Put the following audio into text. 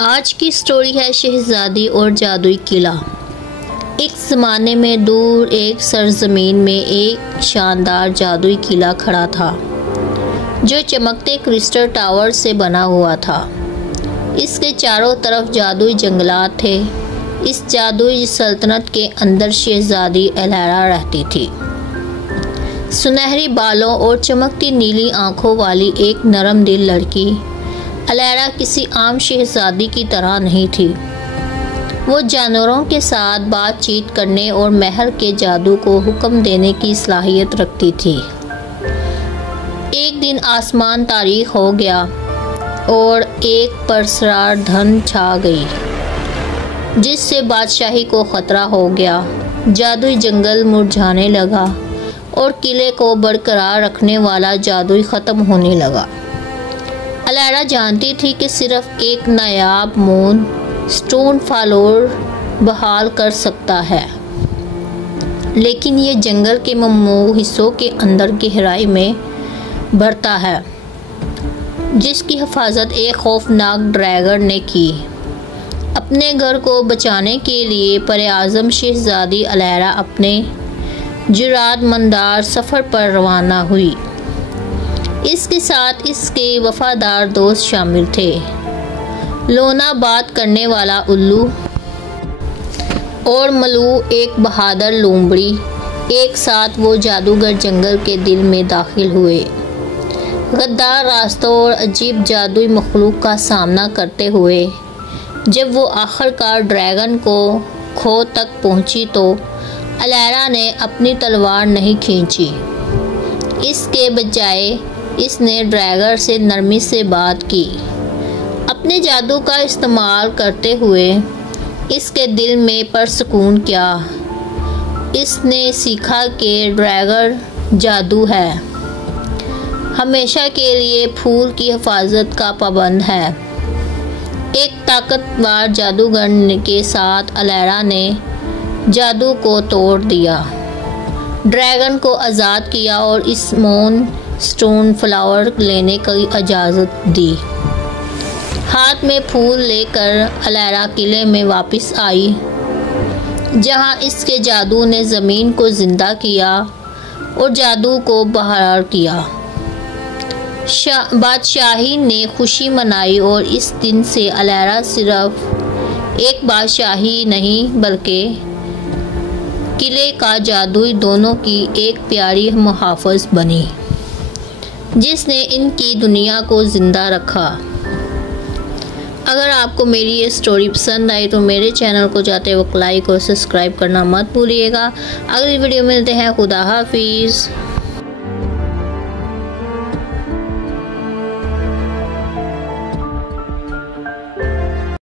आज की स्टोरी है शहजादी और जादुई किला। एक ज़माने में दूर एक सरजमीन में एक शानदार जादुई किला खड़ा था जो चमकते क्रिस्टल टावर से बना हुआ था। इसके चारों तरफ जादुई जंगलात थे। इस जादुई सल्तनत के अंदर शहजादी अलैरा रहती थी। सुनहरी बालों और चमकती नीली आंखों वाली एक नरम दिल लड़की अलैरा किसी आम शहजादी की तरह नहीं थी। वो जानवरों के साथ बातचीत करने और महल के जादू को हुक्म देने की सलाहियत रखती थी। एक दिन आसमान तारीक हो गया और एक परसरार धन छा गई जिससे बादशाही को ख़तरा हो गया। जादुई जंगल मुरझाने लगा और किले को बरकरार रखने वाला जादू ख़त्म होने लगा। अलैरा जानती थी कि सिर्फ एक नायाब मून स्टोन फॉलोअर बहाल कर सकता है, लेकिन ये जंगल के ममनू हिस्सों के अंदर गहराई में भरता है जिसकी हिफाजत एक खौफनाक ड्रैगन ने की। अपने घर को बचाने के लिए परे-आज़म शहजादी अलैरा अपने जुराअतमंदार सफ़र पर रवाना हुई। इसके साथ इसके वफादार दोस्त शामिल थे, लोना बात करने वाला उल्लू और मलू एक बहादुर लोमड़ी। एक साथ वो जादूगर जंगल के दिल में दाखिल हुए। गद्दार रास्तों और अजीब जादुई मखलूक का सामना करते हुए जब वो आखिरकार ड्रैगन को खो तक पहुंची तो अलैरा ने अपनी तलवार नहीं खींची। इसके बजाय इसने ड्रैगन से नरमी से बात की। अपने जादू का इस्तेमाल करते हुए इसके दिल में पुरसुकून किया। इसने सीखा कि ड्रैगन जादू है, हमेशा के लिए फूल की हिफाजत का पाबंद है। एक ताकतवर जादूगर के साथ अलैरा ने जादू को तोड़ दिया, ड्रैगन को आज़ाद किया और इस मून स्टोन फ्लावर लेने की इजाज़त दी। हाथ में फूल लेकर अलैरा किले में वापस आई जहां इसके जादू ने ज़मीन को ज़िंदा किया और जादू को बहाल किया। बादशाही ने खुशी मनाई और इस दिन से अलैरा सिर्फ एक बादशाही नहीं बल्कि किले का जादुई दोनों की एक प्यारी मुहाफ़िज़ बनी जिसने इनकी दुनिया को ज़िंदा रखा। अगर आपको मेरी ये स्टोरी पसंद आई तो मेरे चैनल को जाते वक्त लाइक और सब्सक्राइब करना मत भूलिएगा। अगली वीडियो मिलते हैं। खुदा हाफिज़।